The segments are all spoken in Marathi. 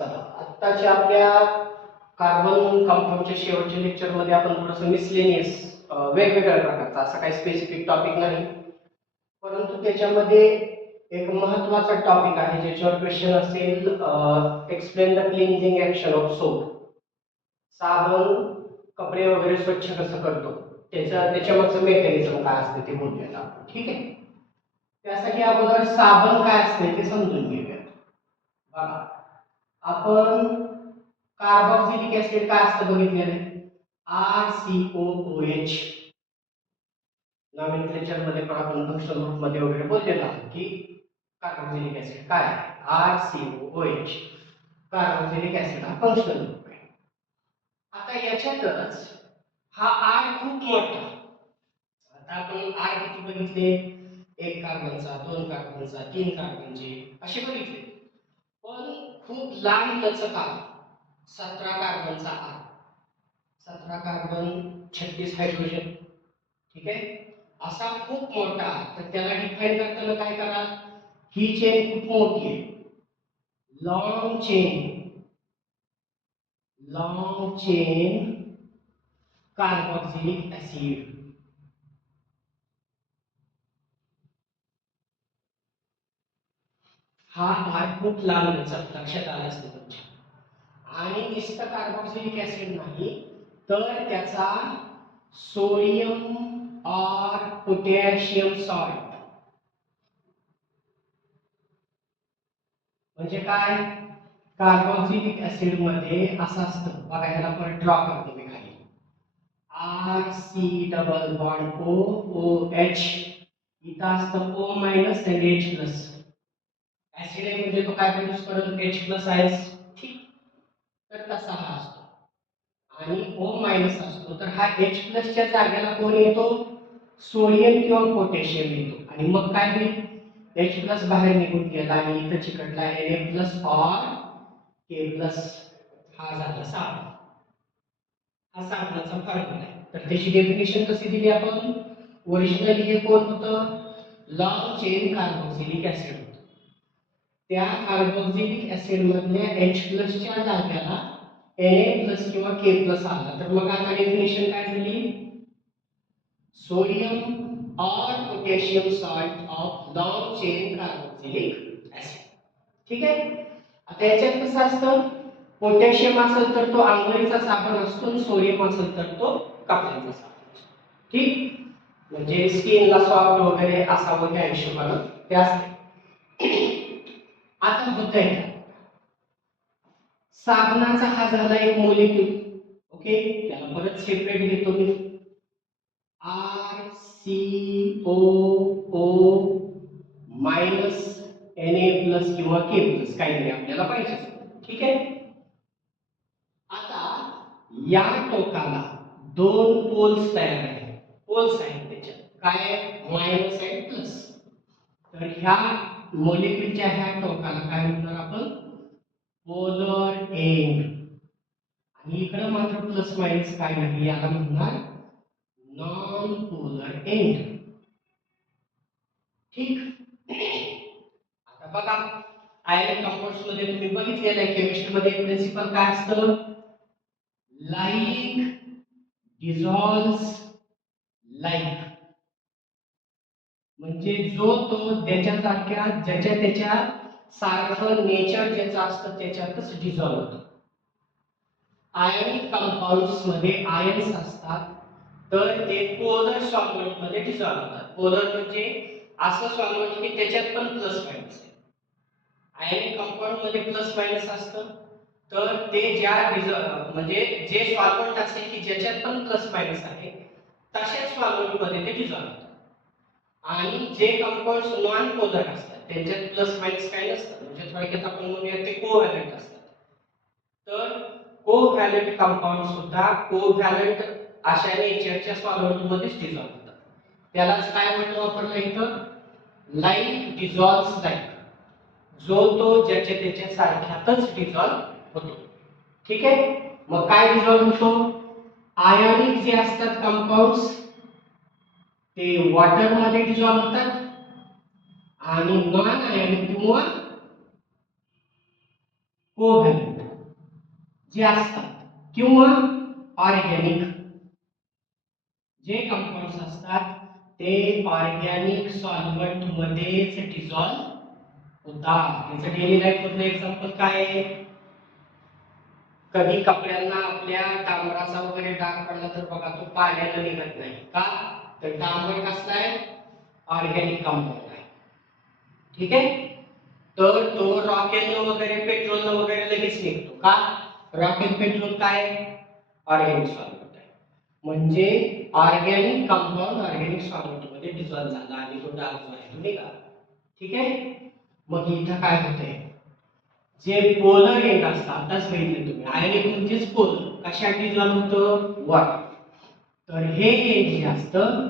चला, आत्ताच्या आपल्या कार्बन कंपाऊंडच्या शेवटच्या लेक्चरमध्ये आपण थोडंसं मिसलेनियस वेगवेगळ्या प्रकारचा असा काही स्पेसिफिक टॉपिक नाही, परंतु त्याच्यामध्ये एक महत्त्वाचा टॉपिक आहे ज्याच्यावर क्वेश्चन असेल, explain the cleansing action of soap. साबण कपडे वगैरे स्वच्छ कसं करतो त्याच्यामागचं मेकॅनिझम काय असते ते बोलूया आपण. ठीक आहे, त्यासाठी अगोदर साबण काय असते ते समजून घेऊया. बघा, आपण कार्बोक्सिलिक ऍसिड काय असतं बघितलेलं, RCOOH. नॉमेनक्लेचर मध्ये पण आपण फंक्शनल ग्रुप मध्ये वगैरे बोललेलो आहोत की कार्बोक्सिलिक ऍसिड काय आहे, RCOOH. कार्बोक्सिलिक ऍसिड हा फंक्शनल ग्रुप आहे. आता याच्यातच हा R खूप मोठा. आता आपण R किती बघितले, 1 कार्बनचा, 2 कार्बनचा, 3 कार्बनचे असे बघितले, पण खूप लहान लचक आहे. 17 कार्बनचा R, 17 कार्बन 36 हायड्रोजन. ठीक आहे, असा खूप मोठा आहे. तर त्याला डिफाइन करताना काय करा, ही चेन खूप मोठी आहे, लॉंग चेन कार्बोक्सिलिक ऍसिड. हा भाग खूप लांब लक्षात आला असेल तुमच्या. आणि नुसतं कार्बोक्सिलिक ऍसिड नाही तर त्याचा सोडियम और पोटॅशियम सॉल्ट म्हणजे काय, कार्बोक्सिलिक ऍसिड मध्ये असं असतं बघा, ह्याला परत ड्रॉ करतो मी खाली, RC डबल बॉन्ड OOH, इथं असतं O मायनस आणि H प्लस. ऍसिड आहे म्हणजे तो काय प्रोड्यूस करेल, H प्लस आयन्स. ठीक, तर तसा हा असतो. आणि O मायनस असतो, तर हा H प्लसच्या जागेला कोण येतो, सोडियम किंवा पोटॅशियम येतो. आणि मग काय होईल, H प्लस बाहेर निघून गेला आणि इथं चिकटला Na प्लस और K प्लस. हा झाला साबण. हा साबणाचा फॉर्म्युला आहे. तर त्याची डेफिनेशन कशी दिली आपण, ओरिजिनली हे कोण होतं, लॉंग चेन कार्बोक्सिलिक ऍसिड होतं. त्या कार्बोक्सिलिक ऍसिड मधल्या H प्लसच्या जागेला Na प्लस किंवा K प्लस आला, तर मग आता डेफिनेशन काय झाली, सोडियम और potassium salt of long chain carboxylic acid. ठीक आहे, आता याच्यात कसं असतं, पोटॅशियम असेल तर तो आंघोळीचा साबण असतो, सोडियम असेल तर तो कपड्याचा साबण असतो. ठीक, म्हणजे स्किनला सॉफ्ट वगैरे असावं त्या हिशोबानं ते असते. आता होतंय, साबणाचा हा झाला एक मोलिक्यूल. ओके, त्याला परत सेपरेट घेतो मी, RCOO मायनस Na प्लस किंवा K प्लस काहीतरी आपल्याला पाहिजे. ठीक आहे, आता या टोकाला दोन पोल्स तयार आहेत, पोल्स आहेत त्याच्यात काय, मायनस आणि प्लस. तर ह्या मॉलिक्यूलच्या ह्या टोकाला काय म्हणणार आपण, पोलर एंड. आणि इकडे मात्र प्लस मायनस काय नाही, याला म्हणणार नॉन पोलर एंड. ठीक, आता बघा, आयर्न कंपाऊंड्स मध्ये तुम्ही बघितलेलं आहे केमिस्ट्री मध्ये प्रिन्सिपल काय असतं, लाईक डिसॉल्व्स लाईक. म्हणजे जो तो त्याच्यासारख्या ज्याच्या त्याच्या सारखं नेचर ज्याचं असतं त्याच्यातच डिसॉल्व्ह होतं. आयनिक कंपाऊंड्स मध्ये आयन्स असतात तर ते पोलर सॉल्व्हेंट मध्ये डिसॉल्व्ह होतात. पोलर म्हणजे असं सॉल्व्हेंट की त्याच्यात पण प्लस मायनस आहे. आयनिक कंपाऊंड मध्ये प्लस मायनस असतं, तर ते ज्या म्हणजे जे सॉल्व्हेंट असेल की ज्याच्यात पण प्लस मायनस आहे तशाच सॉल्व्हेंट मध्ये ते डिसॉल्व्ह होतात. आणि जे कंपाऊंड्स नॉन पोलर असतात त्यांच्यात प्लस मायनस काय नसतं, म्हणजे थोडक्यात आपण म्हणूया ते कोव्हॅलेंट असतात. तर कोव्हॅलेंट कंपाऊंड सुद्धा कोव्हॅलेंट अशा नेचरच्या सॉल्व्हेंट मध्येच डिसॉल्व्ह होतात. त्यालाच काय म्हणतो वापरलं इथं, लाईक डिसॉल्व्स लाईक. जो तो ज्याच्या त्याच्या सारख्यातच डिसॉल्व्ह होतो. ठीक आहे, मग काय डिसॉल्व्ह होतो, आयोनिक जे असतात कंपाऊंड्स ते वॉटर मध्ये डिसॉल्व्ह होतात आणि नॉन आयोनिक किंवा कोव्हॅलंट जे असतात किंवा ऑर्गॅनिक जे कंपाऊंड्स असतात ते ऑर्गॅनिक सॉल्व्हंट मध्येच डिझॉल्व्ह होतात. त्याचं डेली लाईफ मधलं एक्झाम्पल काय आहे? कधी कपड्यांना आपल्या डांबराचा वगैरे डाग पडला तर बघा तो पाण्याला निघत नाही का? तर डांबर कसला आहे? ऑर्गॅनिक कंपाऊंड आहे. ठीक आहे. तर तो रॉकेलनं वगैरे पेट्रोलनं वगैरे लगेच निघतो का? रॉकेल पेट्रोल काय ऑर्गॅनिक सॉल्व्हंट आहे. म्हणजे ऑर्गॅनिक कंपाऊंड ऑर्गॅनिक सॉल्व्हंट मध्ये डिझॉल्व्ह झाला आणि तो डाग जो आहे तो निघाला. ठीक आहे. मग इथं काय होतंय? जे पोलर एंड असतात आताच बघितलं तुम्ही आयनिक म्हणजेच पोलर कशात डिझॉल्व्ह होतं? वॉटर. तर हे एंड जे असतं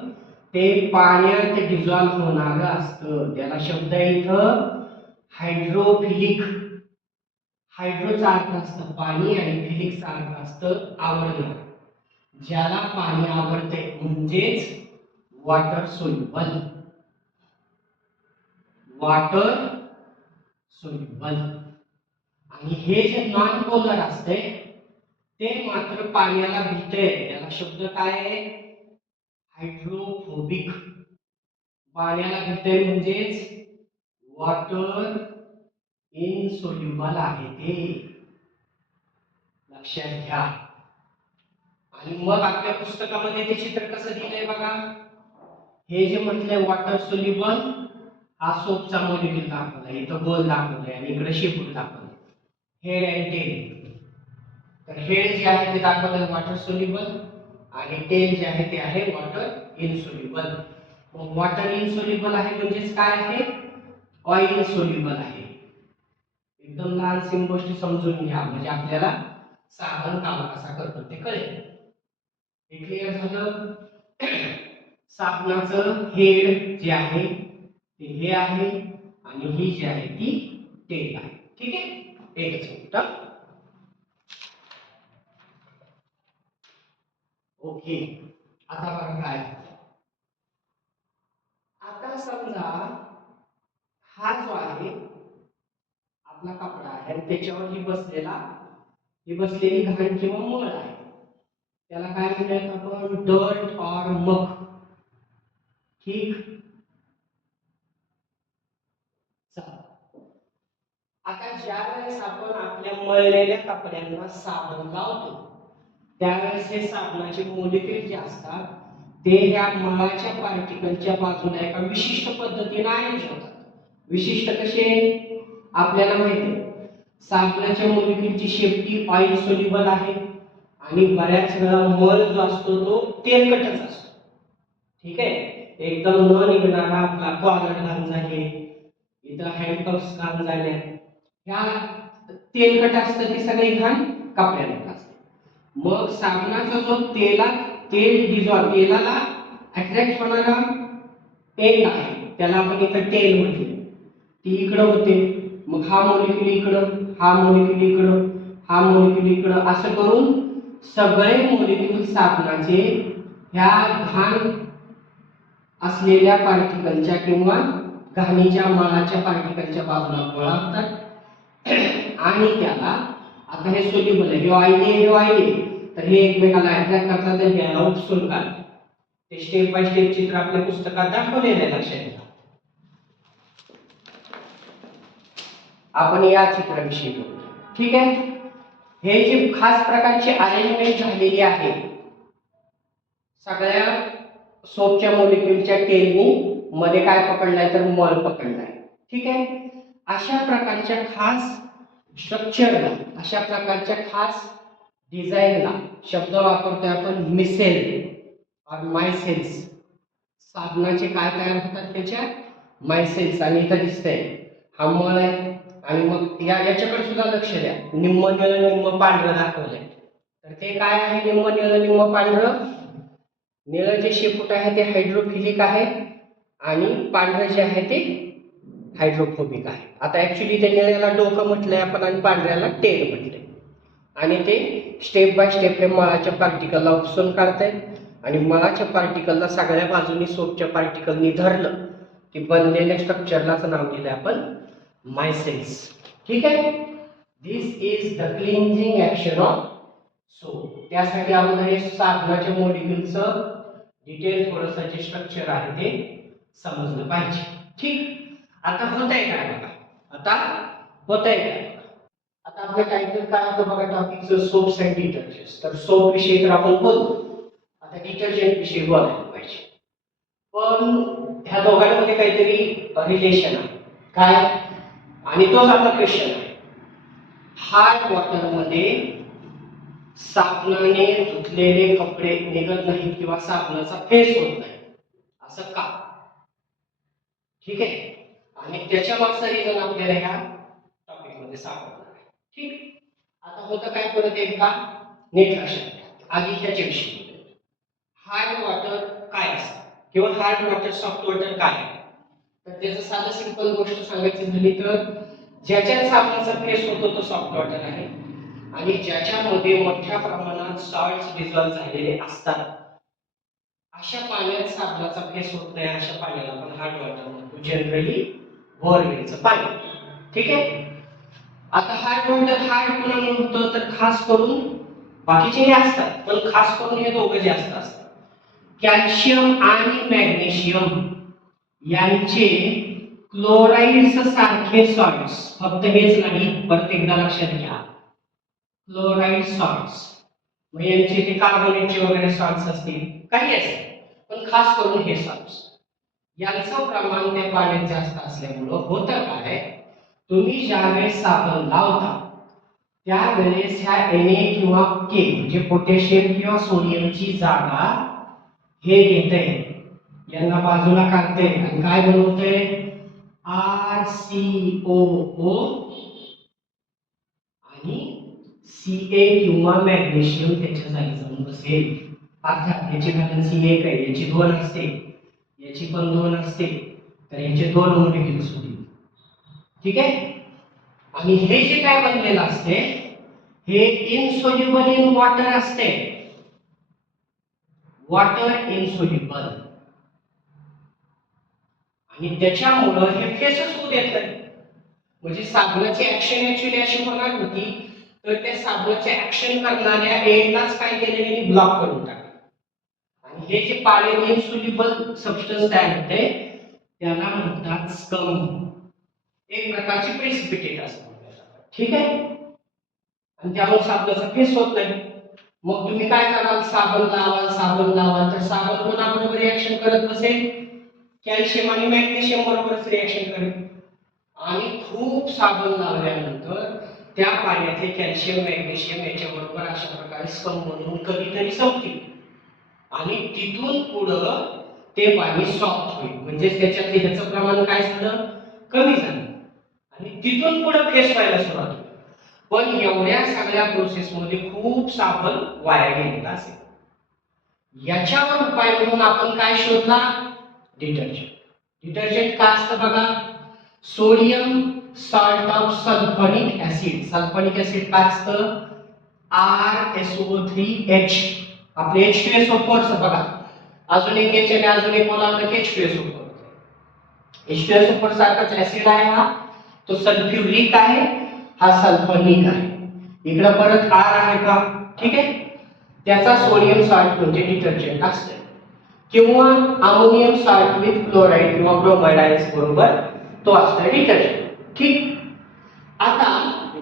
ते पाण्यात डिझॉल्व्ह होणारं असतं. त्याला शब्द आहे इथं हायड्रोफिलिक. हायड्रोचा अर्थ असतं पाणी आणि फिलिकचा अर्थ असतं आवरणं. ज्याला पाणी आवरते म्हणजेच वॉटर सोल्युबल. Water soluble. आणि हे जे नॉन पोलर असते ते मात्र पाण्याला भिते. त्याला शब्द काय आहे? हायड्रोफोबिक. पाण्याला भिते म्हणजेच वॉटर इनसोल्युबल आहे ते लक्षात घ्या. आणि मग आपल्या पुस्तकामध्ये ते चित्र कसं दिलंय बघा. हे जे म्हटलंय वॉटर सोल्युबल हा सोपचा मॉलिक्यूल दाखवलाय. इथं गोल दाखवलाय आणि इकडे शेपूट दाखवलाय. Head and tail. तर हेड जे आहे ते दाखवलंय वॉटर सोल्युबल आणि टेल जे आहे ते आहे वॉटर इनसोल्युबल. मग वॉटर इनसोल्युबल आहे म्हणजेच काय आहे? ऑइल सोल्युबल आहे. एकदम लहानशी गोष्ट समजून घ्या म्हणजे आपल्याला साबण काम कसा करतो ते कळेल. हे क्लिअर झालं. साबणाचं हेड जे आहे ते हे आहे आणि ही जी आहे ती टेल आहे. ठीक आहे. एकच मिनिट. ओके. आता बघा काय आता समजा हा जो आहे आपला कपडा आहे आणि त्याच्यावर ही बसलेली घाण किंवा मळ आहे. त्याला काय म्हणतात आपण? डर्ट ऑर मक. ठीक. आता ज्या वेळेस आपण आपल्या मळलेल्या कपड्यांना साबण लावतो त्यावेळेस हे साबणाचे मोलिक्यूल जे असतात ते ह्या मळाच्या पार्टिकलच्या बाजूला एका विशिष्ट पद्धतीने अरेंज होतात. विशिष्ट कसे? आपल्याला माहिती आहे साबणाच्या मोलिक्यूलची शेपटी ऑइल सोल्युबल आहे आणि बऱ्याच वेळा मळ जो असतो तो तेलकटच असतो. ठीक आहे. एकदम न निघणारा आपला कॉलर घाण झाले, इथं हँडकफ्स घाण झाले, ह्या तेलकट असतं ती सगळी घाण कपड्यावर असते. मग साबणाचा जो तेलाला अट्रॅक्ट होणारा एंड आहे त्याला आपण इथं टेल म्हणतो. ती इकडं होते. मग हा मॉलिक्यूल इकडं, हा मॉलिक्यूल इकडं, हा मॉलिक्यूल इकडं असं करून सगळे मॉलिक्यूल साबणाचे ह्या घाण असलेल्या पार्टिकलच्या किंवा घाणीच्या मळाच्या पार्टिकलच्या बाजूला वळवतात आणि त्याला आता हे सोल्युबल आहे, हे ऑइली तर हे एकमेकाला अट्रॅक्ट करतात आणि याला उपसून काढतात. ते स्टेप बाय स्टेप चित्र आपल्या पुस्तकात दाखवलेलं आहे. लक्षात घ्या. आपण या चित्राविषयी बोलू. ठीक आहे. हे जी खास प्रकारची अरेंजमेंट झालेली आहे सगळ्या सोपच्या मॉलिक्यूलच्या टेलनी मध्ये काय पकडलाय तर मळ पकडलाय. ठीक आहे. अशा प्रकारच्या खास स्ट्रक्चरला, अशा प्रकारच्या खास डिझाईनला शब्द वापरतोय आपण मिसेल और मायसेल्स. साबणाचे काय तयार होतात त्याच्या मायसेल्स. आणि इथं दिसतंय हा मळ आहे आणि मग याच्याकडे सुद्धा लक्ष द्या. निम्म निळं निम्म पांढरं दाखवलंय तर ते काय आहे? निम्म निळं निम्म पांढरं. निळं जे शेपूट आहे ते हायड्रोफिलिक आहे आणि पांढरं जे आहे ते हायड्रोफोबिक आहे. आता ऍक्च्युली ते निळ्याला डोकं म्हटलंय आपण आणि पांढऱ्याला टेल म्हटलंय. आणि ते स्टेप बाय स्टेप हे मळाच्या पार्टिकलला उपसून काढतायत आणि मळाच्या पार्टिकलला सगळ्या बाजूनी सोपच्या पार्टिकलनी धरलं की बनलेल्या स्ट्रक्चरलाच नाव दिलं आपण मायसेल्स. ठीक आहे. This is the cleansing action of soap. त्यासाठी अगोदर हे साबणाच्या मॉलिक्युलचं डिटेल थोडंसं जे स्ट्रक्चर आहे ते समजलं पाहिजे. ठीक, आता होत आहे काय बघा, आता होत आहे काय. आता आपलं टायटल काय होतं बघा टॉपिकचं, सोप्स अँड डिटर्जंट्स. तर सोप विषयी तर आपण बोलतो, आता डिटर्जंट विषयी बोलायला पाहिजे. पण ह्या दोघांमध्ये काहीतरी रिलेशन आहे काय, आणि तोच आपला क्वेश्चन आहे. हार्ड वॉटरमध्ये साबणाने धुतलेले कपडे निघत नाहीत किंवा साबणाचा फेस होत नाही, असं का? ठीक आहे, आणि त्याच्या मागचा रिझन आपल्याला ह्या टॉपिक मध्ये सापडणार आहे. ठीक, आता होतं काय परत एकदा नीट लक्षात घ्या. आधी ह्याच्याविषयी हार्ड वॉटर काय असतं किंवा हार्ड वॉटर सॉफ्ट वॉटर काय आहे. तर त्याचं साधं सिंपल गोष्ट सांगायची झाली तर ज्याच्यात साबणाचा फेस होतो तो सॉफ्ट वॉटर आहे, आणि ज्याच्यामध्ये मोठ्या प्रमाणात सॉल्ट्स डिझॉल्व झालेले असतात अशा पाण्यात साबणाचा फेस होत नाही, अशा पाण्याला आपण हार्ड वॉटर म्हणतो, जनरली बोरवेलचं पाणी. ठीक आहे, आता हार्ड वॉटर हार्ड कोणामुळे होतं तर खास करून बाकीचे हे असतात, पण खास करून हे दोघं जास्त असतात. कॅल्शियम आणि मॅग्नेशियम यांचे क्लोराइड्स सारखे सॉल्ट्स, फक्त हेच नाही, परत एकदा लक्षात घ्या, क्लोराइड सॉल्ट्स म्हणजे यांचे ते कार्बोनेटचे वगैरे सॉल्ट्स असतील, काही असतील, पण खास करून हे सॉल्ट्स यांचं प्रमाण त्या पाण्यात जास्त असल्यामुळं होतं काय, तुम्ही ज्यावेळेस साबण लावता त्यावेळेस ह्या Na किंवा K म्हणजे पोटॅशियम किंवा सोडियमची जागा हे घेतंय, यांना बाजूला काढते आणि काय बनवतंय, RCOO आणि Ca किंवा मॅग्नेशियम त्याच्या जागी जाऊन बसेल. अर्थात याची व्हॅलन्स 1 आहे, याची 2 असते, याची पण 2 असते, तर याचे 2 मॉलिक्युल्स होतील. ठीक आहे, आणि हे जे काय बनलेलं असते हे इनसोल्युबल इन वॉटर असते, वॉटर इनसोल्युबल, आणि त्याच्यामुळं हे फेसच होऊ देत नाही. म्हणजे साबणाची ऍक्शन ऍक्च्युअली अशी होणार होती तर त्या साबणाचे ऍक्शन करणाऱ्या एंडलाच काय केलेले ब्लॉक करून टाकले, आणि हे जे पाण्याने इनसोल्युबल सबस्टन्स तयार होते त्याला म्हणतात स्कम, एक प्रकारची प्रेसिपिटेट असते. ठीक आहे, आणि त्यामुळे साबणाचा फेस होत नाही. मग तुम्ही काय कराल, साबण लावाल तर साबण कोणाबरोबर रिएक्शन करत बसेल, कॅल्शियम आणि मॅग्नेशियम बरोबरच रिएक्शन करेल, आणि खूप साबण लावल्यानंतर त्या पाण्याचे कॅल्शियम मॅग्नेशियम याच्याबरोबर अशा प्रकारे स्कम बनवून कधीतरी संपतील, आणि तिथून पुढं ते पाणी सॉफ्ट होईल, म्हणजे त्याच्यात ह्याचं प्रमाण काय झालं, कमी झालं, आणि तिथून पुढे फेस व्हायला सुरुवात होईल. पण एवढ्या सगळ्या प्रोसेस मध्ये खूप साबण वाया गेलेला असेल. याच्यावर उपाय म्हणून आपण काय शोधला, डिटर्जंट. डिटर्जंट काय असतं बघा, sodium salt of sulphonic acid. Sulphonic acid काय असतं, RSO3H, आपले H2SO4 बघा, अजून एक H आणि अजून एक बोलावलं की H2SO4. H2SO4 सारखाच ऍसिड आहे हा, तो सल्फ्युरिक आहे, हा सल्फोनिक आहे. इकडे परत R आहे का, ठीक आहे, त्याचा सोडियम सॉल्ट म्हणजे डिटर्जंट असते, किंवा अमोनियम सॉल्ट विथ क्लोराइड किंवा ब्रोमाइड आयन्स बरोबर तो असतो डिटर्जंट. ठीक, आता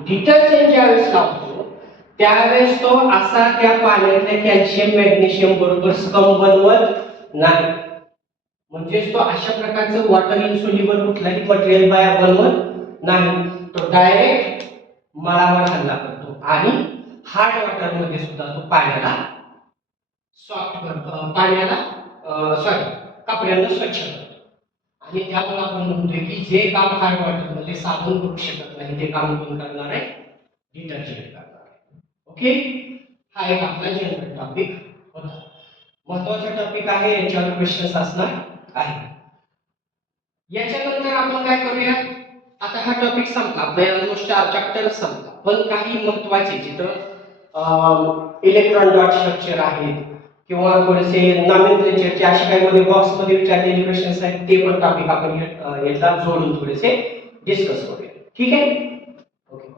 डिटर्जंट ज्यावेळेस लावतो त्यावेळेस तो असा त्या पाण्यातल्या कॅल्शियम मॅग्नेशियम बरोबर स्कम बनवत नाही, म्हणजेच तो अशा प्रकारचं वॉटर इनसोल्युबल कुठलाही मटेरियल बनवत नाही, तो डायरेक्ट मळावर हल्ला करतो, आणि हार्ड वॉटर मध्ये सुद्धा तो पाण्याला सॉफ्ट करतो, पाण्याला कपड्यांना स्वच्छ करतो, आणि त्यामुळे आपण म्हणतोय की जे काम हार्ड वॉटर मध्ये साबण करू शकत नाही ते काम कोण करणार आहे, डिटर्जंट करणार आहे. ओके, हा एक आपला जनरल टॉपिक होता, महत्वाचा टॉपिक आहे, याच्यावर क्वेश्चन्स असणार आहे. याच्यानंतर आपण काय करूया, आता हा टॉपिक संपला, आपला ऑलमोस्ट 4 चॅप्टर संपला, पण काही महत्वाचे जिथं इलेक्ट्रॉन डॉट स्ट्रक्चर आहेत किंवा थोडेसे नॉमेनक्लेचरचे अशा काही मध्ये बॉक्स मध्ये विचारलेले क्वेश्चन्स आहेत ते पण टॉपिक आपण याला जोडून थोडेसे डिस्कस करूया. ठीक आहे, ओके.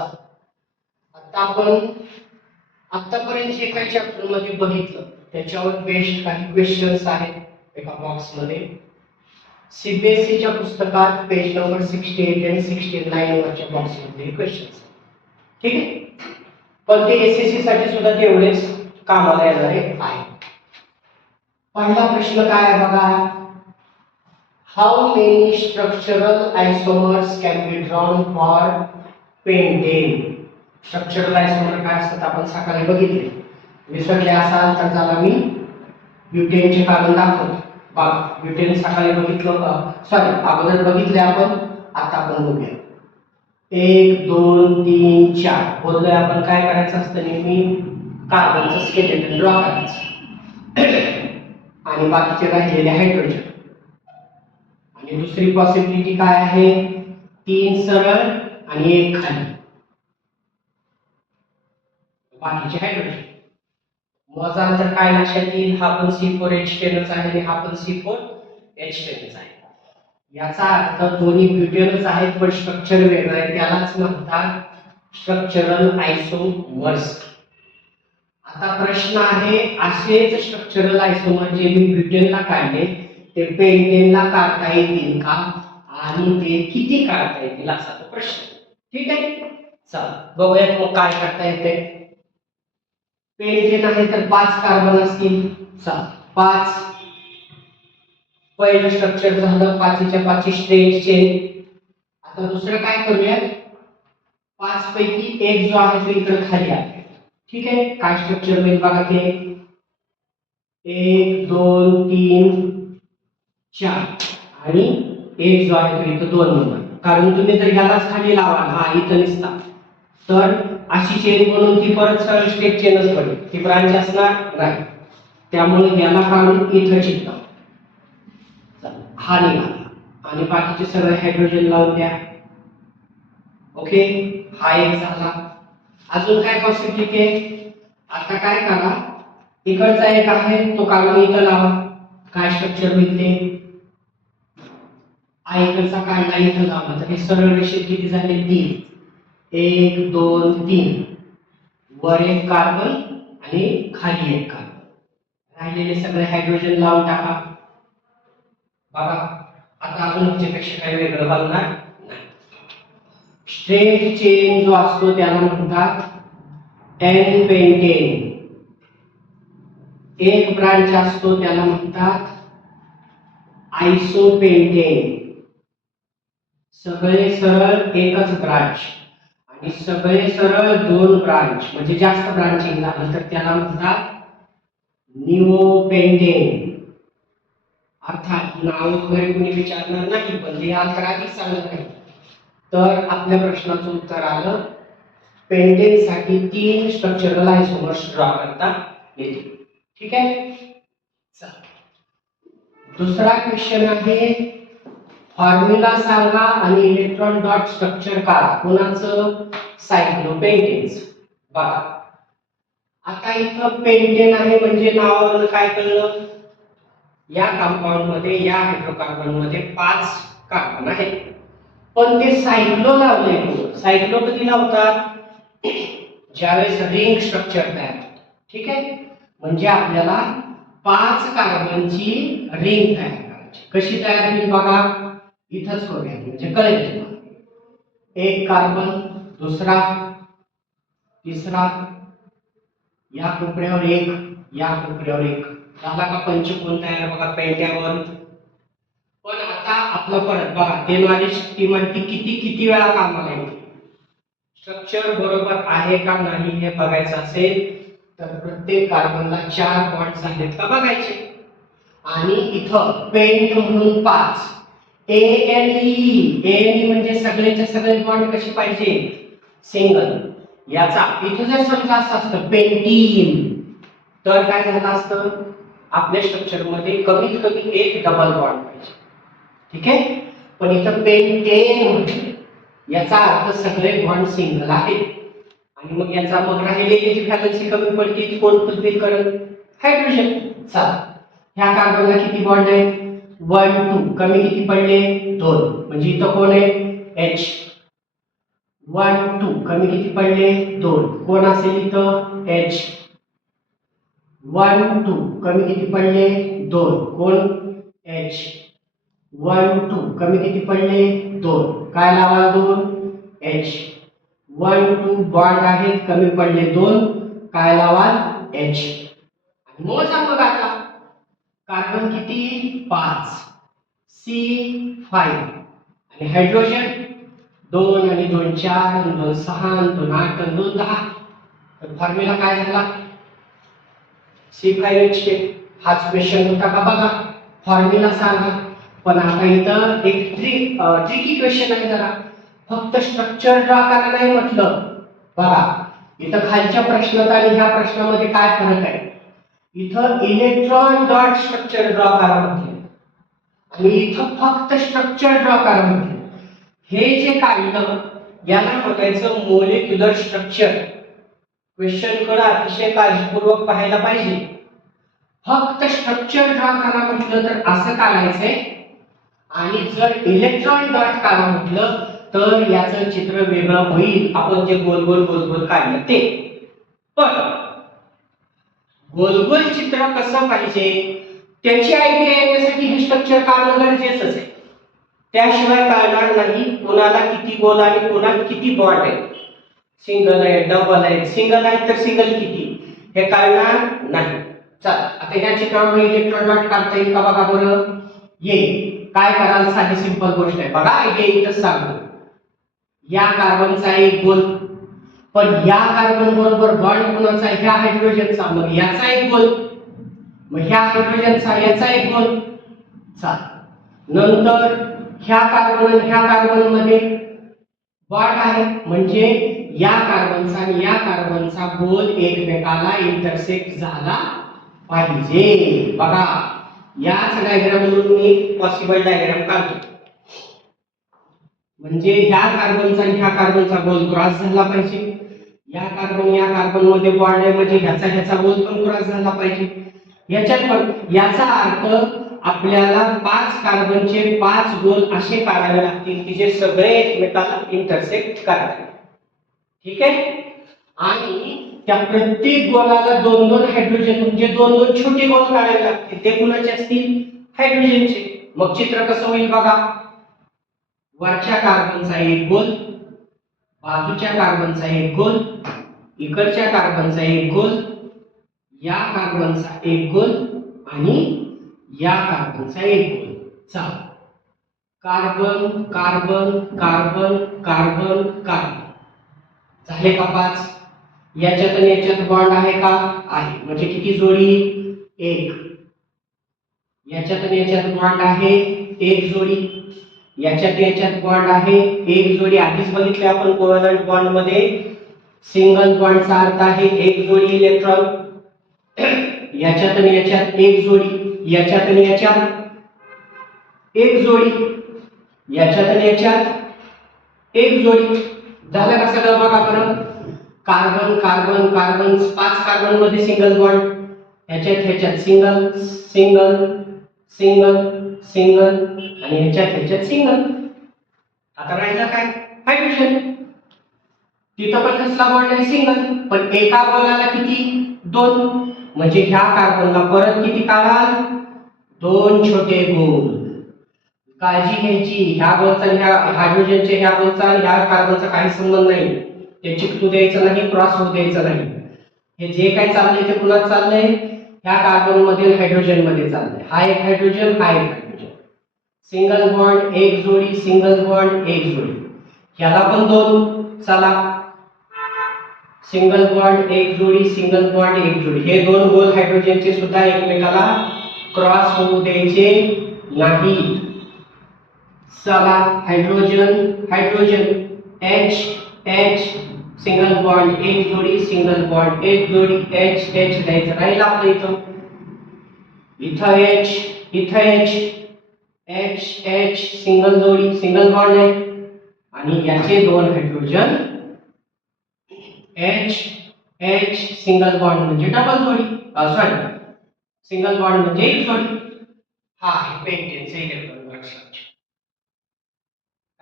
आता आपण आतापर्यंत जे काही चॅप्टर मध्ये बघितलं त्याच्यावर बेस्ड काही क्वेश्चन्स आहेत एका बॉक्स मध्ये. सीबीएसईच्या पुस्तकात पेज नंबर 68 आणि 69 वरच्या बॉक्स मध्ये क्वेश्चन्स. ठीक आहे, पण ते एसएससी साठी सुद्धा तेवढेच कामाला येणारे आहे. पहिला प्रश्न काय आहे बघा. How many structural isomers can be drawn for pentane. Structural isomer काय असतात आपण सकाळी बघितले. विसरले असाल तर चला मी ब्युटेनचे कारण दाखवतो. बघा ब्युटेन सकाळी बघितलं, सॉरी अगोदर बघितले आपण, आता आपण बघूया. 1 2 3 4 बोललोय आपण काय करायचं असतं नेहमी कार्बनचं स्केलेटन ड्रॉ करायचं आणि बाकीचे राहिलेले हायड्रोजन. आणि दुसरी पॉसिबिलिटी काय आहे, 3 सरळ आणि 1 खाली, बाकीचे हायड्रोजन. मोजाल तर काय लक्षात येईल, हा पण C4H10च आहे आणि हा पण C4H10च आहे. याचा अर्थ दोन्ही ब्युटेनच आहेत पण स्ट्रक्चर वेगळं आहे, त्यालाच म्हणतात स्ट्रक्चरल आयसोमर्स. आता प्रश्न आहे, असेच स्ट्रक्चरल आयसोमर जे मी ब्युटेनला काढले ते पेंटेनला काढता येतील का आणि ते किती काढता येतील असा तो प्रश्न. ठीक आहे, चला बघूयात मग काय करता येते. पेंटेन आहे तर 5 कार्बन असतील. चला 5 पहिलं स्ट्रक्चर झालं, 5च्या 5 स्ट्रेट चेन. आता दुसरं काय करूयात, 5 पैकी एक जो आहे तो इकडे खाली आहे. ठीक आहे, काय स्ट्रक्चर होईल बघा ते 1 2 3 4 आणि एक जो आहे तो इथं 2 नंबर. कारण तुम्ही जर ह्यालाच खाली लावा, हा इथं निसता, तर अशी चेन बनून ती परत सरळ स्ट्रेट चेनच पडेल, ती ब्रांच असणार नाही. त्यामुळे याला काढून इथं चिटकाव, हा निघाला आणि बाकीचे सगळे हायड्रोजन लावून द्या. ओके, हा एक झाला. अजून काय पॉसिबिलिटी आहे, आता काय करा, इकडचा एक आहे तो काढून इथं लावा. काय स्ट्रक्चर मिळते, हा इकडचा काढला इथं लावला तर हे सरळ रेषेत किती झाले, 3. 1 2 3 वर एक कार्बन आणि खाली एक कार्बन. राहिलेले सगळे हायड्रोजन लावून टाका. बघा आता अजून ह्याच्यापेक्षा काही वेगळं बनणार नाही. स्ट्रेट चेन जो असतो त्याला म्हणतात एन पेंटेन. एक ब्रांच असतो त्याला म्हणतात आयसोपेंटेन. सगळे सरळ एकच ब्रांच आणि सगळे सरळ 2 ब्रांच म्हणजे जास्त ब्रांचिंग झालं तर त्याला म्हणतात निओपेंटेन. अर्थात नाव वगैरे कोणी विचारणार नाही पण ते तर अधिक चांगलं नाही. तर आपल्या प्रश्नाचं उत्तर आलं, पेंटेन साठी 3 स्ट्रक्चरल आयसोमर्स ड्रॉ करता येतील. ठीक आहे, दुसरा क्वेश्चन आहे, फॉर्म्युला सांगा आणि इलेक्ट्रॉन डॉट स्ट्रक्चर काढा. कोणाचं, सायक्लोपेंटेनचं. बघा आता इथं पेंटेन आहे म्हणजे नावावरून काय कळलं, या कंपाऊंड मध्ये या हायड्रोकार्बन मध्ये 5 कार्बन आहेत. पण ते सायक्लो लावले. सायक्लो कधी लावतात, ज्यावेळेस रिंग स्ट्रक्चर तयार होतं. ठीक आहे, म्हणजे आपल्याला 5 कार्बनची रिंग तयार करायची. कशी तयार होईल बघा, इथंच करूया म्हणजे कळेल तुम्हाला. एक कार्बन, दुसरा, तिसरा, या कोपऱ्यावर एक, या कोपऱ्यावर एक. झाला का पंचकोन तयार बघा पेंट्यावर. पण आता आपलं परत बघा ते माझी शक्ती म्हणते किती वेळा कामाला येते. स्ट्रक्चर बरोबर आहे का नाही हे बघायचं असेल तर प्रत्येक कार्बनला 4 बॉन्ड झालेत का बघायचे. आणि इथं पेंट म्हणून 5 ANE म्हणजे सगळेच्या सगळे बॉन्ड कशी पाहिजे, सिंगल. याचा इथं जर समजा असं असतं पेंटीन तर काय झालं असतं, आपल्या स्ट्रक्चर मध्ये कमीत कमी एक डबल बॉन्ड पाहिजे. ठीक आहे, पण इथं पेंटेन याचा अर्थ सगळे बॉन्ड सिंगल आहेत. आणि मग याचा मग राहिलेली जी व्हॅलन्सी कमी पडते ती कोण फुलफिल करेल, हायड्रोजन. चला ह्या कार्बनला किती बॉन्ड आहेत, 1 2, कमी किती पडले 2, म्हणजे इथं कोण आहे H. 1 2 कमी किती पडले 2 कोण असेल इथं H 1 2 कमी किती पडले 2 कोण H 1 2 कमी किती पडले 2 काय लावा 2 H 1 2 बॉन्ड आहेत कमी पडले 2 काय लावा H आणि मोजा मग आता कार्बन किती 5 C5 आणि हायड्रोजन 2 आणि 2 4 आणि 2 6 आणि 2 8 आणि 2 10 तर फॉर्म्युला काय झाला C5H हाच क्वेश्चन होता का बघा फॉर्म्युला सांगा पण आता इथं एक ट्रिकी क्वेश्चन आहे जरा फक्त स्ट्रक्चर ड्रॉ करा नाही म्हटलं बघा इथं खालच्या प्रश्नात आणि ह्या प्रश्नामध्ये काय फरक आहे इथं इलेक्ट्रॉन डॉट स्ट्रक्चर ड्रॉ करा म्हटले आणि इथं फक्त स्ट्रक्चर ड्रॉ करा म्हटले हे जे काढलं याला म्हणायचं मोलेक्युलर स्ट्रक्चर क्वेश्चन कडे अतिशय काळजीपूर्वक पाहायला पाहिजे फक्त स्ट्रक्चर ड्रॉ करा म्हटलं तर असं काढायचंय आणि जर इलेक्ट्रॉन डॉट काढा म्हटलं तर याचं चित्र वेगळं होईल आपण जे गोल गोल गोल गोल काढलं ते पण गोल गोल चित्र कसं पाहिजे त्याची आयडिया येण्यासाठी हे स्ट्रक्चर काढणं गरजेचंच आहे त्याशिवाय कळणार नाही कोणाला किती गोल आणि कोणाला किती बॉन्ड आहे सिंगल आहे डबल आहे सिंगल आहे तर सिंगल किती हे कळणार नाही चला आता या चित्रावर इलेक्ट्रॉन डॉट काढता येईल का बघा बरं येईल काय कराल साधी सिंपल गोष्ट आहे बघा आयडिया इथंच सांगतो या कार्बनचा एक गोल पण या कार्बन बरोबर बॉन्ड कोणाचा ह्या हायड्रोजनचा मग याचा एक गोल मग ह्या हायड्रोजनचा याचा एक गोल चाल नंतर ह्या कार्बन आणि ह्या कार्बन मध्ये बॉन्ड आहे म्हणजे या कार्बनचा आणि या कार्बनचा गोल एकमेकाला इंटरसेक्ट झाला पाहिजे बघा याच डायग्राम वरून मी पॉसिबल डायग्राम काढतो म्हणजे ह्या कार्बनचा आणि ह्या कार्बनचा गोल क्रॉस झाला पाहिजे या कार्बन मध्ये बॉन्ड आहे म्हणजे ह्याचा गोल पण क्रॉस झाला पाहिजे याच्यात पण याचा अर्थ आपल्याला 5 कार्बनचे 5 गोल असे काढावे लागतील की जे सगळे एकमेकाला इंटरसेक्ट करतात ठीक आहे आणि त्या प्रत्येक गोलाला 2-2 हायड्रोजन म्हणजे 2-2 छोटे गोल काढावे लागतील ते कुणाचे असतील हायड्रोजनचे मग चित्र कसं होईल बघा वरच्या कार्बनचा एक गोल बाजूच्या कार्बनचा एक गोल इकडच्या कार्बनचा एक गोल या कार्बनचा एक गोल आणि या कार्बनचा एक गोल चला carbon carbon carbon carbon carbon झाले का 5 याच्यात आणि याच्यात बॉन्ड आहे का आहे म्हणजे किती जोडी एक याच्यात आणि याच्यात बॉन्ड आहे एक जोडी याच्यात बॉन्ड आहे एक जोडी आधीच बघितले आपण कोव्हॅलंट बॉन्ड मध्ये सिंगल बॉन्डचा अर्थ आहे एक जोडी इलेक्ट्रॉन याच्यात आणि याच्यात एक जोडी याच्यात आणि याच्यात एक जोडी याच्यात आणि याच्यात एक जोडी झालं का सगळं बघा बरं कार्बन कार्बन कार्बन 5 कार्बन मध्ये सिंगल बॉन्ड ह्याच्यात सिंगल सिंगल सिंगल सिंगल आणि ह्याच्यात सिंगल आता राहिलं काय हायड्रोजन तिथं पण कसला बॉन्ड आहे सिंगल पण एका गोलाला किती 2 म्हणजे ह्या कार्बनला परत किती काढाल 2 छोटे गोल काळजी घ्यायची ह्या गोलचा आणि ह्या हायड्रोजनच्या ह्या गोलचा आणि ह्या कार्बनचा काही संबंध नाही ते चिकटू द्यायचं नाही क्रॉस होऊ द्यायचं नाही हे जे काही चाललंय ते पुन्हा चाललंय ह्या कार्बन मध्ये हायड्रोजन मध्ये चाललंय हा एक हायड्रोजन हा एक हायड्रोजन सिंगल बॉन्ड एक जोडी सिंगल बॉन्ड एक जोडी ह्याला पण 2 चला सिंगल बॉन्ड एक जोडी सिंगल बॉन्ड एक जोडी हे 2 गोल हायड्रोजनचे सुद्धा एकमेकाला क्रॉस होऊ द्यायचे नाही चला hydrogen hydrogen H H single bond एक जोडी सिंगल बॉन्ड एक जोडी H H द्यायचं राहील आपलं इथं H H H सिंगल जोडी सिंगल बॉन्ड आहे आणि याचे 2 hydrogen H H single bond म्हणजे डबल जोडी सॉरी सिंगल बॉन्ड म्हणजे एक जोडी हा आहे पेंटेनचे इलेक्ट्रॉन स्ट्रक्चर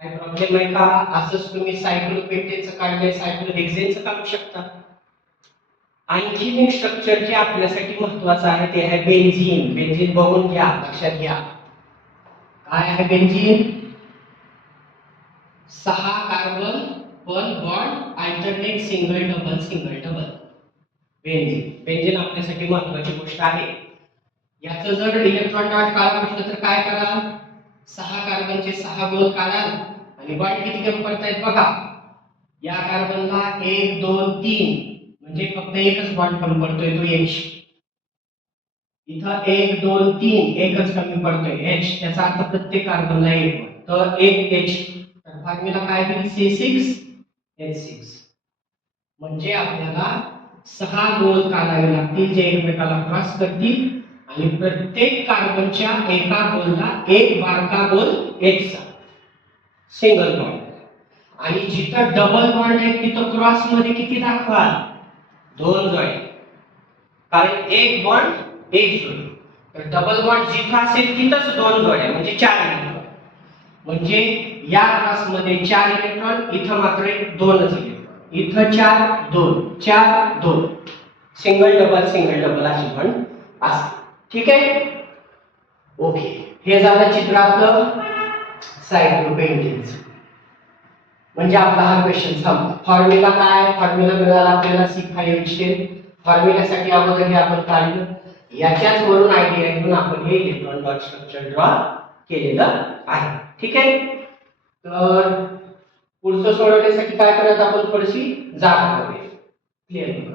काय प्रॉब्लेम आहे का? असंच तुम्ही सायक्लोपेंटेनचं काढलंय, सायक्लोहेक्सेनचं काढू शकता. आणखी एक स्ट्रक्चर जे आपल्यासाठी महत्वाचं आहे ते आहे बेन्झीन. बेन्झीन बघून घ्या, लक्षात घ्या. काय आहे बेन्झीन? 6 कार्बन पण bond alternate single double single double. Benzene benzene आपल्यासाठी महत्वाची गोष्ट आहे. याचं जर इलेक्ट्रॉन डॉट काढावं म्हटलं तर काय करा? 6 कार्बनचे 6 गोल काढाल आणि बॉन्ड किती कमी पडतायत बघा. या कार्बनला 1 2 3 म्हणजे फक्त एकच बॉन्ड कमी पडतोय, तो H. इथं 1 2 3 एकच कमी पडतोय H. त्याचा अर्थ प्रत्येक कार्बनला एक, तर एक H. तर फॉर्म्युला काय होईल? C6H6. म्हणजे आपल्याला 6 गोल काढावे लागतील जे एकमेकाला क्रॉस करतील आणि प्रत्येक कार्बनच्या एका गोलला एक बारका गोल H चा सिंगल बॉन्ड. आणि जिथं डबल बॉन्ड आहे तिथं क्रॉस मध्ये किती दाखवाल? 2 जोड्या. कारण एक बॉन्ड एक जोडी. तर डबल बॉन्ड जिथं असेल तिथंच 2 जोड्या म्हणजे 4 इलेक्ट्रॉन. म्हणजे या क्रॉस मध्ये 4 इलेक्ट्रॉन, इथं मात्र 2च इलेक्ट्रॉन. इथं 4 2 4 2 सिंगल डबल अशी बॉन्ड असते. ठीक आहे? ओके, हे झालं चित्र आपलं सायक्लोपेंटेनचं. म्हणजे आपला हा क्वेश्चन संपला. फॉर्म्युला काय? फॉर्म्युला मिळाला आपल्याला C5H10. फॉर्म्युल्यासाठी अगोदर हे आपण काढलं. याच्याच वरून आयडिया घेऊन आपण हे इलेक्ट्रॉन डॉट स्ट्रक्चर ड्रॉ केलेलं आहे. ठीक आहे? तर पुढचं सोडवण्यासाठी काय करायचं? आपण थोडीशी जागा करूया. क्लिअर करतो.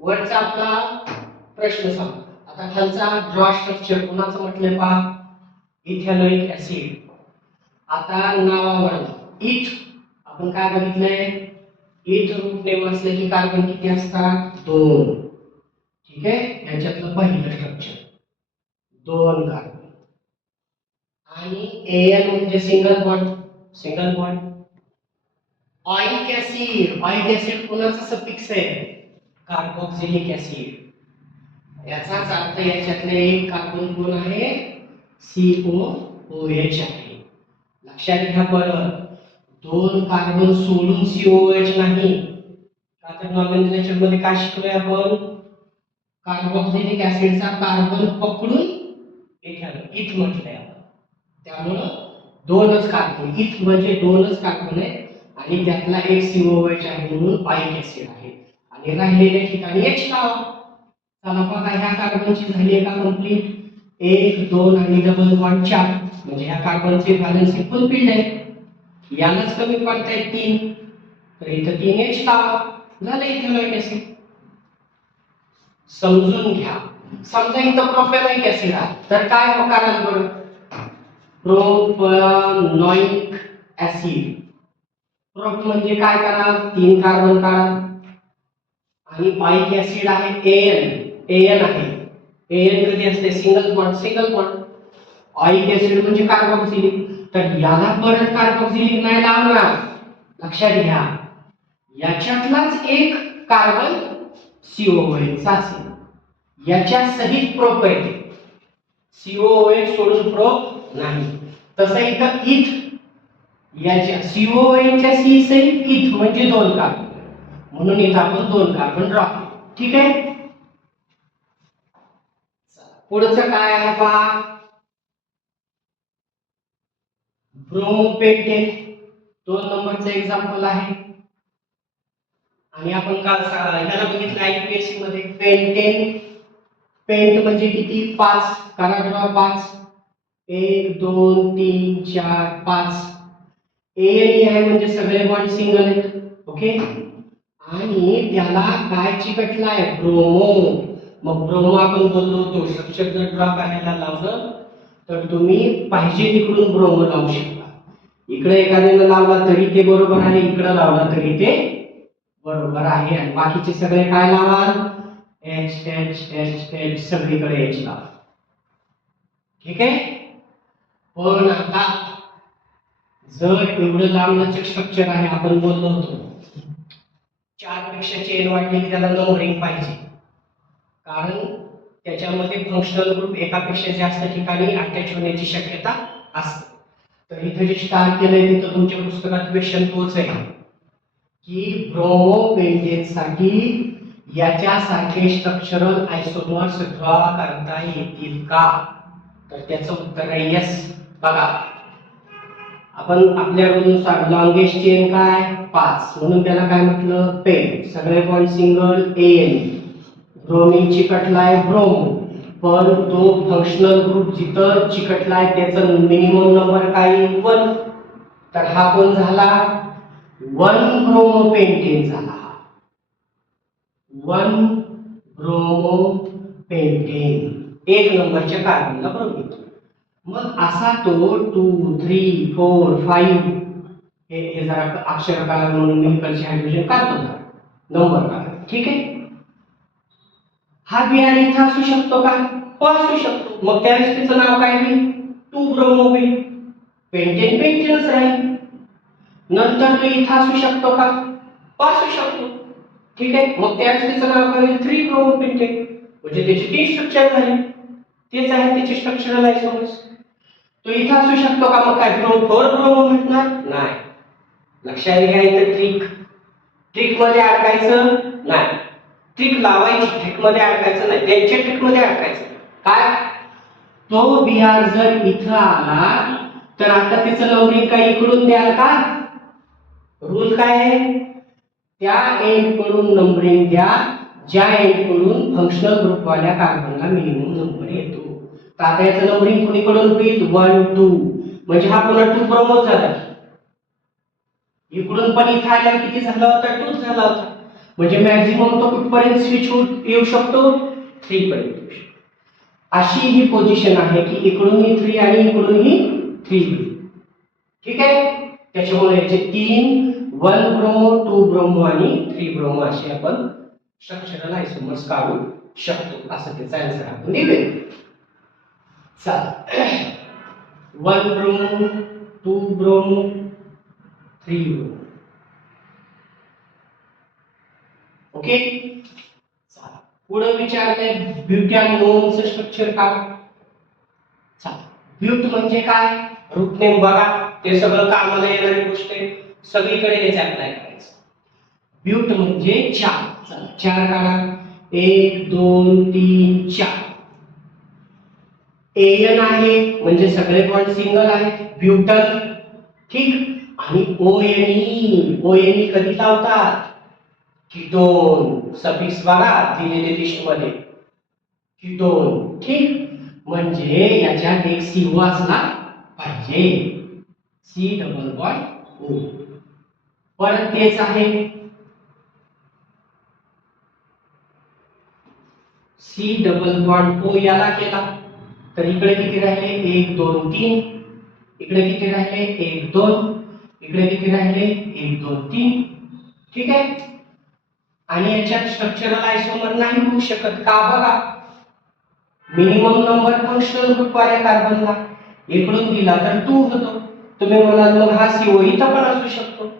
वरचा आपला प्रश्न सांग. आता खालचा ड्रॉ स्ट्रक्चर कुणाचं म्हटलंय पहा? Ethanoic acid. आता नावावर इथ आपण काय बघितलंय? इथ रूट नेम असले की कार्बन किती असतात? 2. ठीक आहे? याच्यातलं पहिलं स्ट्रक्चर 2 कार्बन. आणि An म्हणजे single bond. Single bond. ऑइक acid. ऑइक acid कोणाचा सफिक्स आहे? Carboxylic acid. याचाच अर्थ याच्यातले एक कार्बन कोण आहे? COOH आहे. लक्षात घ्या परत, 2 कार्बन सोडून COOH नाही. का तर नॉमेनक्लेचर मध्ये काय शिकलोय आपण? कार्बोक्सिलिक ऍसिडचा कार्बन पकडून इथ म्हटलंय आपण. त्यामुळं 2च कार्बन, इथ म्हणजे 2च कार्बन आहे आणि त्यातला एक COOH आहे म्हणून ऑइक ऍसिड आहे. आणि राहिलेल्या ठिकाणी H लावा. चला बघा, ह्या कार्बनची झाली आहे का कंप्लीट? 1 2 आणि डबल बॉन्ड 4. म्हणजे ह्या कार्बनचे बॅलन्स फुलफिल्ड आहे. यालाच कमी पडतायत 3, तर इथं 3H लावा. झालं इथेनॉइक ऍसिड. समजून घ्या. समजा इथं प्रोपेनॉइक ऍसिड आहे तर काय कराल बरं? प्रोपेनॉइक ऍसिड. प्रोप म्हणजे काय करा? 3 कार्बन काढा. आणि ऑइक ऍसिड आहे AN आहे. AN कधी असते? Single bond. Single bond. ऑइक acid म्हणजे कार्बोक्सिलिक. तर याला परत कार्बोक्सिलिक नाही लावणार. लक्षात घ्या, याच्यातलाच एक कार्बन COOH चा असेल. याच्या सहित प्रोप येते. COOH सोडून प्रोप नाही. तसं इथं इथ याच्या COOH च्या C सहित इथ म्हणजे 2 कार्बन. म्हणून इथं आपण 2 कार्बन ड्रॉ केले. ठीक आहे? पुढचं काय आहे पहा? ब्रोमोपेंटेन 2 नंबरचं एक्झाम्पल आहे. आणि आपण काल ह्याला बघितलं IUPAC मध्ये पेंटेन. पेंट म्हणजे किती? 5. करा ड्रॉ 5. 1 2 3 4 5. ANE आहे म्हणजे सगळे बॉन्ड सिंगल आहेत. ओके? आणि त्याला काय चिकटलाय? ब्रोमो. मग ब्रोमो आपण बोललो होतो स्ट्रक्चर जर ड्रॉ करायला लावलं तर तुम्ही पाहिजे तिकडून ब्रोमो लावू शकता. इकडे एखाद्याने लावला तरी ते बरोबर आहे, इकडे लावला तरी ते बरोबर आहे. आणि बाकीचे सगळे काय लावाल? H सगळीकडे H लावा. ठीक आहे? पण आता जर एवढं लांबलचक स्ट्रक्चर आहे, आपण बोललो होतो 4 पेक्षा चेन वाढली की त्याला नंबरिंग पाहिजे. कारण त्याच्यामध्ये फंक्शनल ग्रुप एकापेक्षा जास्त ठिकाणी अटॅच होण्याची शक्यता असते. तर इथे जे स्टार केलंय तिथं तुमच्या पुस्तकात क्वेश्चन तोच आहे की ब्रोमोपेंटेनसाठी याच्यासारखे स्ट्रक्चरल आयसोमर्स ड्रॉ करता येतील का? तर त्याचं उत्तर आहे यस. बघा आपण आपल्या रूलनुसार लॉंगेस्ट चेन काय 5 म्हणून त्याला काय म्हटलं पेन. सगळे बॉन्ड सिंगल एन. ब्रोमिन चिकटलाय ब्रोमो. पण तो फंक्शनल ग्रुप जिथं चिकटलाय त्याचं मिनिमम नंबर काय 1. तर हा कोण झाला 1 ब्रोमोपेंटेन झाला. 1 ब्रोमोपेंटेन 1 नंबरच्या कार्बनला ब्रोमिन. मग असा तो 2 3 4 5 हे जरा अक्षर काढा म्हणून मी इकडचे हायड्रोजन काढतो नंबर काढा. ठीक आहे. हा बियाण इथं असू शकतो का? हो असू शकतो. मग त्यावेळेस त्याचं नाव काय होईल 2 ब्रोमोपेन. पेंटेन पेंटेनच राहील. नंतर तो इथं असू शकतो का? हो असू शकतो. ठीक आहे. मग त्यावेळेस त्याचं नाव काय होईल 3 ब्रोमोपेंटेन. म्हणजे त्याची 3 स्ट्रक्चर झाली. तेच आहे त्याचे स्ट्रक्चरल आयसोमर्स. तो इथं असू शकतो का? मग काय 4 ब्रोमो म्हटणार नाही. लक्षात घ्यायचं ट्रिक मध्ये अडकायचं नाही. ट्रिक लावायची, ट्रिक मध्ये अडकायचं नाही. त्यांच्या ट्रिक मध्ये अडकायचं काय? तो बिहार जर इथं आला तर आता त्याचं नंबरिंग काय इकडून द्याल का? रूल काय आहे? त्या एंड कडून नंबरिंग द्या ज्या एंड कडून फंक्शनल ग्रुप वाल्या कार्बनला मिनिमम नंबर येतो. तर आता याचं नंबरिंग कुणीकडून होईल 1 2. म्हणजे हा पुन्हा 2 ब्रोमो झाला. इकडून पण इथं आल्यावर किती झाला होता 2 झाला होता. म्हणजे मॅक्झिमम तो कुठपर्यंत स्विच होत येऊ शकतो 3 पर्यंत येऊ शकतो. अशी ही पोझिशन आहे की इकडूनही 3 आणि इकडूनही 3. ठीक आहे. त्याच्यामुळे याचे 3 1 ब्रोमो 2 ब्रोमो आणि 3 ब्रोमो असे आपण स्ट्रक्चरल आयसोमर्स काढू शकतो. असं त्याचा आन्सर आपण दिले. चला 1 ब्रोमो 2 ब्रोमो 3 ब्रोमो. ओके. चला पुढे विचारलंय ब्युटॅनोनचं स्ट्रक्चर काय? चला ब्यूट म्हणजे काय? रूट नेम बघा. ते सगळं कामाला येणारी गोष्ट आहे. सगळीकडे हेच अप्लाय करायचं. ब्यूट म्हणजे 4. चला 4 काढा. 1 2 3 4. एन आहे म्हणजे सगळे बॉन्ड सिंगल आहेत. ब्यूटन. ठीक. आणि ओएनई कधी लावतात? कीटोन. सफिक्स बघा दिलेले लिस्ट मध्ये कीटोन. ठीक. म्हणजे याच्यात एक CO असला पाहिजे. C double bond O. परत तेच आहे C डबल बॉन्ड O याला केला तर इकडे किती राहिले 1 2 3. इकडे किती राहिले 1 2. इकडे किती राहिले 1 2 3. ठीक आहे. आणि याच्यात स्ट्रक्चरल आयसोमर नाही होऊ शकत का? बघा मिनिमम नंबर फंक्शनल ग्रुप वाल्या कार्बनला इकडून दिला तर 2 होतो. तुम्ही म्हणाल मग हा CO इथं पण असू शकतो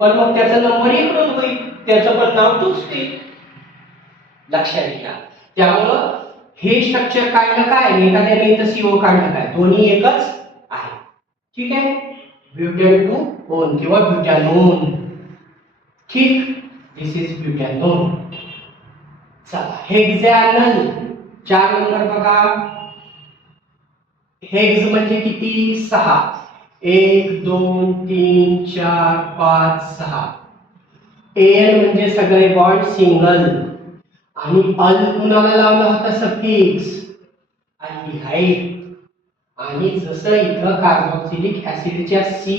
पण मग त्याचा नंबर इकडून होईल. त्याचं पण नाव 2च होईल. लक्षात घ्या. त्यामुळं हे स्ट्रक्चर काढलं काय आणि एखाद्याने इथं CO काढलं काय? दोन्ही एकच आहे. ठीक आहे. ब्युटेन टू ओन किंवा ब्युटॅनोन. ठीक. दिस इज ब्युटॅनोन. चला हेक्झॅनल 4 नंबर बघा. हेक्स म्हणजे किती 6. 1 2 3 4 5 6. एन म्हणजे सगळे बॉन्ड सिंगल आणि अल कुणाला लावला होता सफिक्स अल्डिहाइड. आणि जसं इथं कार्बोक्सिलिक ऍसिडच्या C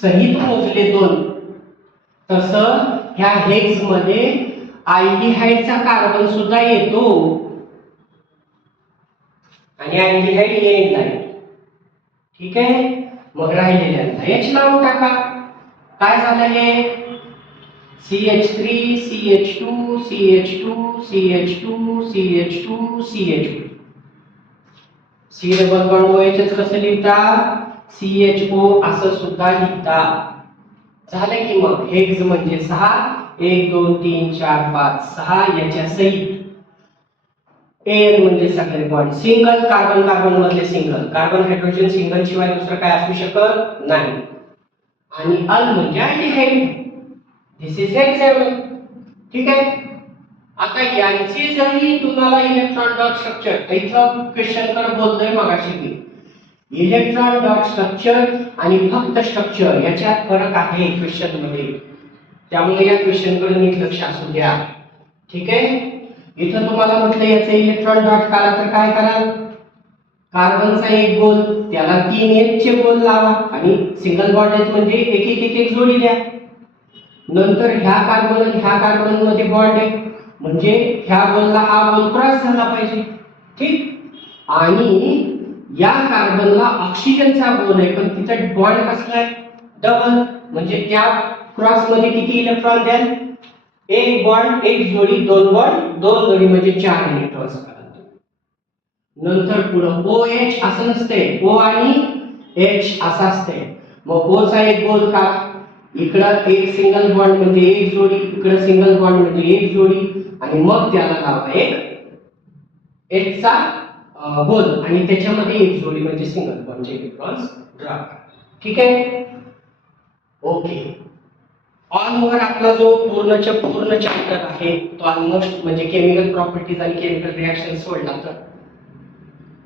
सहित मोजले 2 तसं ह्या हेक्स मध्ये अल्डिहाइडचा कार्बन सुद्धा येतो आणि अल्डिहाइड एंडला आहे. ठीक आहे. मग राहिलेल्यांना H लावून टाका. काय झालं हे CH3 CH2 CH2 CH2 CH2 CH2. C double bond OH कसं लिहिता CHO असं सुद्धा लिहिता. झालं की मग हेक्स म्हणजे 6 1 2 3 4 5 6 याच्या सहित एन म्हणजे सगळे बॉन्ड, सिंगल कार्बन कार्बन मधले सिंगल, कार्बन हायड्रोजन सिंगल शिवाय दुसरं काय असू शकत नाही. आणि अल म्हणजे अल्डिहाइड. This is example. ठीक आहे. आता यांची जरी तुम्हाला इलेक्ट्रॉन डॉट स्ट्रक्चर, इथं क्वेश्चन कर बोलतोय मगाशी मी, इलेक्ट्रॉन डॉट स्ट्रक्चर आणि फक्त स्ट्रक्चर याच्यात फरक आहे क्वेश्चन मध्ये, त्यामुळे या क्वेश्चन कडे नीट लक्ष असू द्या. ठीक आहे. इथं तुम्हाला म्हटलं याचे इलेक्ट्रॉन डॉट काढा तर काय कराल, कार्बनचा एक गोल त्याला 3 H चे गोल लावा आणि सिंगल बॉन्ड आहेत म्हणजे एक जोडी द्या. नंतर ह्या कार्बन मध्ये बॉन्ड आहे म्हणजे ह्या गोलला हा गोल क्रॉस झाला पाहिजे. ठीक. आणि या कार्बनला ऑक्सिजनचा गोल आहे पण तिथं बॉन्ड कसला आहे, डबल, म्हणजे त्या क्रॉस मध्ये किती इलेक्ट्रॉन द्याल, एक बॉन्ड एक जोडी, दोन बॉन्ड दोन जोडी म्हणजे 4 इलेक्ट्रॉन्स कराल. नंतर पुढं OH असं नसते, O आणि H असं असते. मग O चा एक गोल का, इकडं एक सिंगल बॉन्ड म्हणजे एक जोडी, इकडं सिंगल बॉन्ड म्हणजे एक जोडी, आणि मग त्याला लावा एक H चा गोल आणि त्याच्यामध्ये एक जोडी म्हणजे सिंगल बॉन्डचे इलेक्ट्रॉन्स ड्रॉ करा. ठीक आहे. ओके. ऑल ओव्हर आपला जो पूर्णच्या पूर्ण चॅप्टर आहे तो ऑलमोस्ट म्हणजे केमिकल प्रॉपर्टीज आणि केमिकल रिॲक्शन सोडला, तर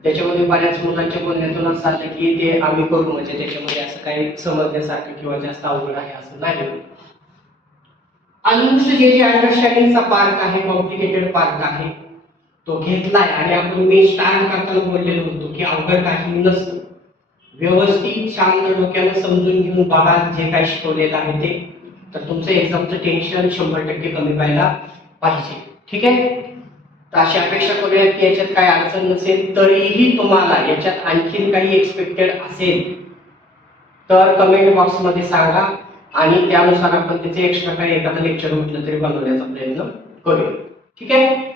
त्याच्यामध्ये बऱ्याच मुलांच्या बोलण्यातून असं आलं की ते आम्ही करू, म्हणजे त्याच्यामध्ये असं काही समजण्यासारखं किंवा जास्त अवघड आहे असं नाही. ऑलमोस्ट जे अंडरस्टँडिंगचा पार्ट आहे, कॉम्प्लिकेटेड पार्ट आहे तो घेतलाय. आणि आपण मी स्टार्ट करताना बोललेलो होतो की अवघड काही नसतं, व्यवस्थित शांत डोक्यानं समजून घेऊन बघा जे काही शिकवलेलं आहे ते, तर तुमचं एक्झामचं टेन्शन 100% कमी व्हायला पाहिजे. ठीक आहे. तर अशी अपेक्षा करूया की याच्यात काही अडचण नसेल. तरीही तुम्हाला याच्यात आणखीन काही एक्सपेक्टेड असेल तर कमेंट बॉक्स मध्ये सांगा आणि त्यानुसार आपण त्याचे एक्स्ट्रा काही एखादं लेक्चर म्हटलं तरी बनवण्याचा प्रयत्न करूया. ठीक आहे.